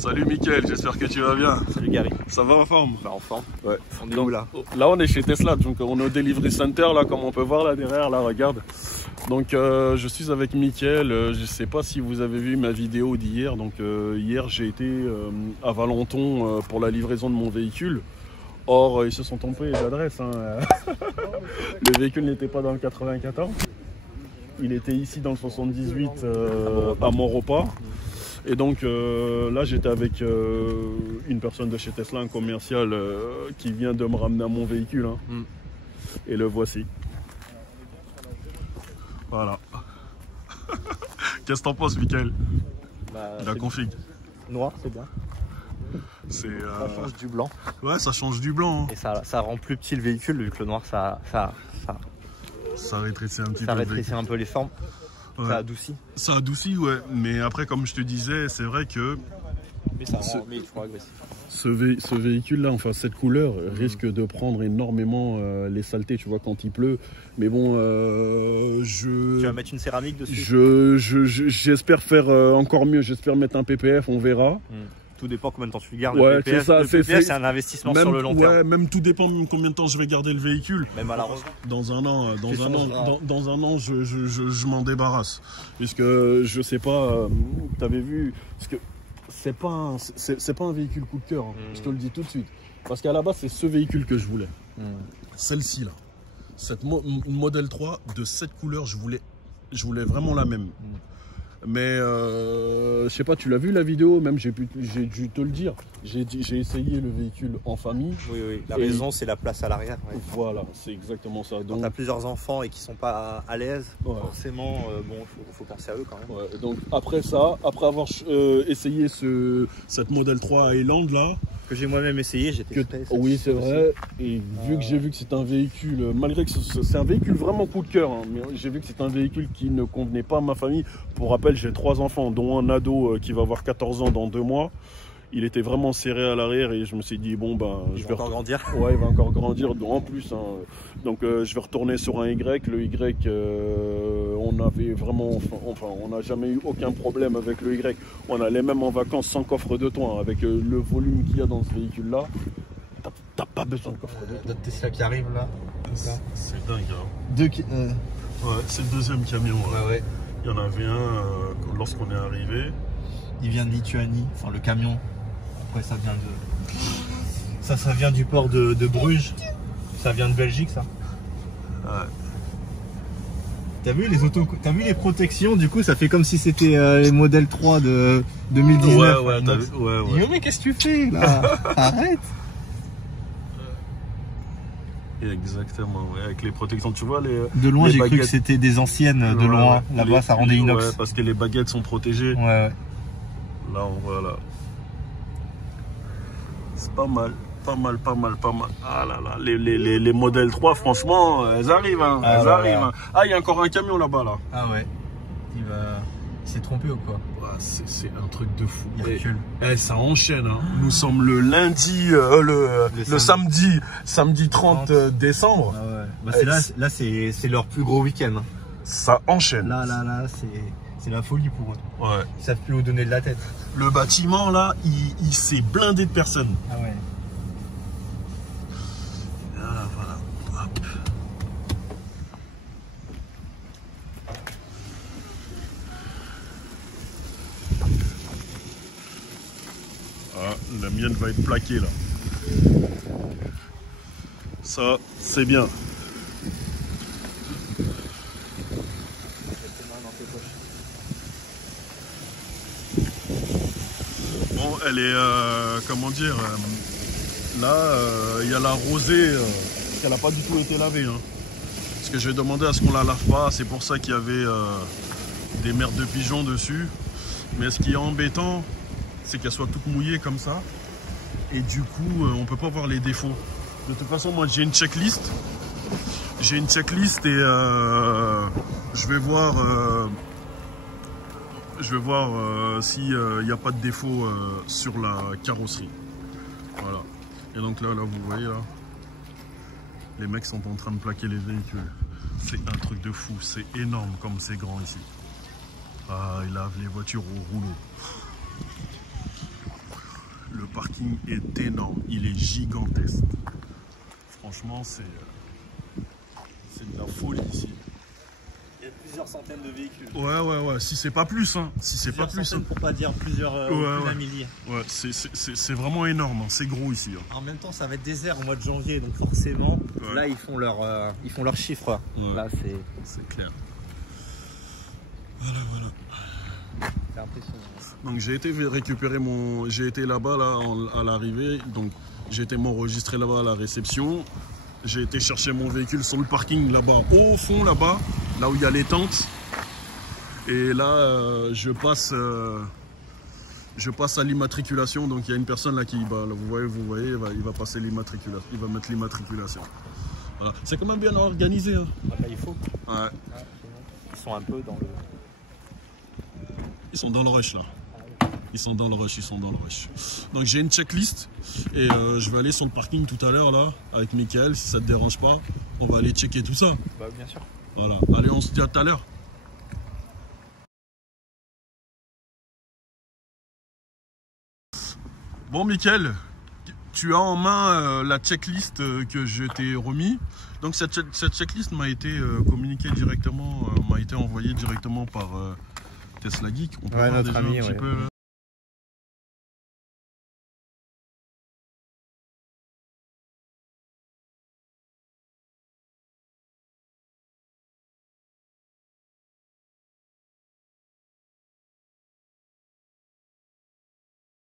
Salut Mickaël, j'espère que tu vas bien. Salut Gary. Ça va en forme? Bah en forme. Ouais. On est où là? Là on est chez Tesla, donc on est au Delivery Center là, comme on peut voir là derrière, là regarde. Donc je suis avec Mickaël, je sais pas si vous avez vu ma vidéo d'hier. Donc hier j'ai été à Valenton pour la livraison de mon véhicule. Or ils se sont trompés d'adresse, hein. Le véhicule n'était pas dans le 94. Il était ici dans le 78 à Maurepas. Et donc là j'étais avec une personne de chez Tesla, un commercial qui vient de me ramener à mon véhicule, hein. Et le voici. Voilà. Qu'est-ce que t'en penses, Mickaël? La config noir, c'est bien. Ça change du blanc. Ouais, ça change du blanc, hein. Et ça rend plus petit le véhicule, vu que le noir ça rétrécit un petit peu. Ça rétrécit un peu les formes. Ouais. Ça adoucit. Ça adoucit, ouais. Mais après, comme je te disais, c'est vrai que mais ça rend trop agressif. Ce véhicule-là, enfin cette couleur, risque de prendre énormément les saletés, tu vois, quand il pleut. Mais bon, Tu vas mettre une céramique dessus? J'espère faire encore mieux. J'espère mettre un PPF, on verra. Tout dépend combien de temps tu le gardes. Ouais, le PPF, c'est un investissement même, sur le long terme. Ouais, même tout dépend de combien de temps je vais garder le véhicule. Mais malheureusement. Dans un an, je m'en débarrasse. Puisque je sais pas, tu avais vu, parce que c'est pas un véhicule coup de cœur, hein. Je te le dis tout de suite. Parce qu'à la base, c'est ce véhicule que je voulais. Celle-ci là. Une Model 3 de cette couleur, je voulais vraiment la même. Mais je sais pas, tu l'as vu la vidéo, même j'ai dû te le dire. J'ai essayé le véhicule en famille. Oui. La raison, c'est la place à l'arrière. Ouais. Voilà, c'est exactement ça. Donc, quand tu as plusieurs enfants et qui sont pas à l'aise, forcément, bon, faut penser à eux quand même. Ouais, donc après ça, après avoir essayé cette Model 3 Highland là, que j'ai moi-même essayé, j'étais oui, c'est vrai. Et vu que j'ai vu que c'est un véhicule, malgré que c'est un véhicule vraiment coup de cœur, hein, mais j'ai vu que c'est un véhicule qui ne convenait pas à ma famille. Pour rappel, j'ai 3 enfants, dont un ado qui va avoir 14 ans dans 2 mois. Il était vraiment serré à l'arrière et je me suis dit bon ben je vais encore grandir. Ouais, il va encore grandir en plus, hein. Donc je vais retourner sur un Y. Le Y, on avait vraiment, enfin on n'a jamais eu aucun problème avec le Y. On allait même en vacances sans coffre de toit, hein. Avec le volume qu'il y a dans ce véhicule là, t'as pas besoin de coffre de toit. D'autres Tesla qui arrivent là. C'est dingue, hein. Ouais, c'est le deuxième camion. Ouais. Il y en avait un lorsqu'on est arrivé. Il vient de Lituanie, enfin le camion. Après ça vient ça vient du port de Bruges. Ça vient de Belgique, ça. Ouais. T'as vu les protections, du coup ça fait comme si c'était les modèles 3 de 2019. Ouais, t'as vu. Ouais. Mais qu'est-ce que tu fais là? Arrête. Exactement, ouais, avec les protections, tu vois de loin j'ai cru que c'était des anciennes, de loin, là-bas ça rendait inox. Ouais, parce que les baguettes sont protégées. Ouais. Là on voit là. C'est pas mal. Ah là là, les modèles 3, franchement, elles arrivent, hein. Elles arrivent. Hein. Ah, il y a encore un camion là-bas, là. Ah ouais. Il s'est trompé ou quoi? Ouais, c'est un truc de fou. Il recule. Ça enchaîne, hein. Nous sommes le lundi, le samedi 30 décembre. Ah ouais. Bah là c'est leur plus gros week-end. Hein. Ça enchaîne. Là, c'est la folie pour eux. Ouais. Ils savent plus où donner de la tête. Le bâtiment, là, il s'est blindé de personnes. Ah ouais. Voilà. Hop. Ah, la mienne va être plaquée, là. Ça, c'est bien. Bon, elle est, comment dire, là, il y a la rosée, qu'elle n'a pas du tout été lavée, hein. Parce que j'ai demandé à ce qu'on la lave pas, c'est pour ça qu'il y avait des merdes de pigeons dessus. Mais ce qui est embêtant, c'est qu'elle soit toute mouillée comme ça. Et du coup, on peut pas voir les défauts. De toute façon, moi j'ai une checklist. Et je vais voir s'il n'y a pas de défaut sur la carrosserie. Voilà. Et donc là, vous voyez là, les mecs sont en train de plaquer les véhicules. C'est un truc de fou, c'est énorme comme c'est grand ici. Ah, ils lavent les voitures au rouleau. le parking est énorme, il est gigantesque. Franchement, c'est de la folie ici. Il y a plusieurs centaines de véhicules. Ouais, si c'est pas plus, hein. Si c'est pas plus. Pour pas dire plusieurs d'un millier. Ouais, c'est vraiment énorme, hein. C'est gros ici. Hein. En même temps, ça va être désert au mois de janvier, donc forcément, là ils font leurs chiffres. Ouais. Là, c'est clair. Voilà. C'est impressionnant. Donc j'ai été récupérer j'ai été là-bas à l'arrivée, donc j'ai été m'enregistrer là-bas à la réception. J'ai été chercher mon véhicule sur le parking là-bas, au fond là-bas, là où il y a les tentes. Et là, je passe à l'immatriculation. Donc il y a une personne là qui, vous voyez, il va passer l'immatriculation, il va mettre l'immatriculation. Voilà. C'est quand même bien organisé. Hein. Là, il faut. Ouais. Ils sont un peu dans le. Ils sont dans le rush là. Ils sont dans le rush. Donc j'ai une checklist et je vais aller sur le parking tout à l'heure là avec Mickaël, si ça te dérange pas. On va aller checker tout ça. Bah bien sûr. Voilà. Allez, on se dit à tout à l'heure. Bon Mickaël, tu as en main la checklist que je t'ai remis. Donc cette checklist m'a été communiquée directement, m'a été envoyée directement par Tesla Geek. On peut voir notre déjà ami, un petit peu.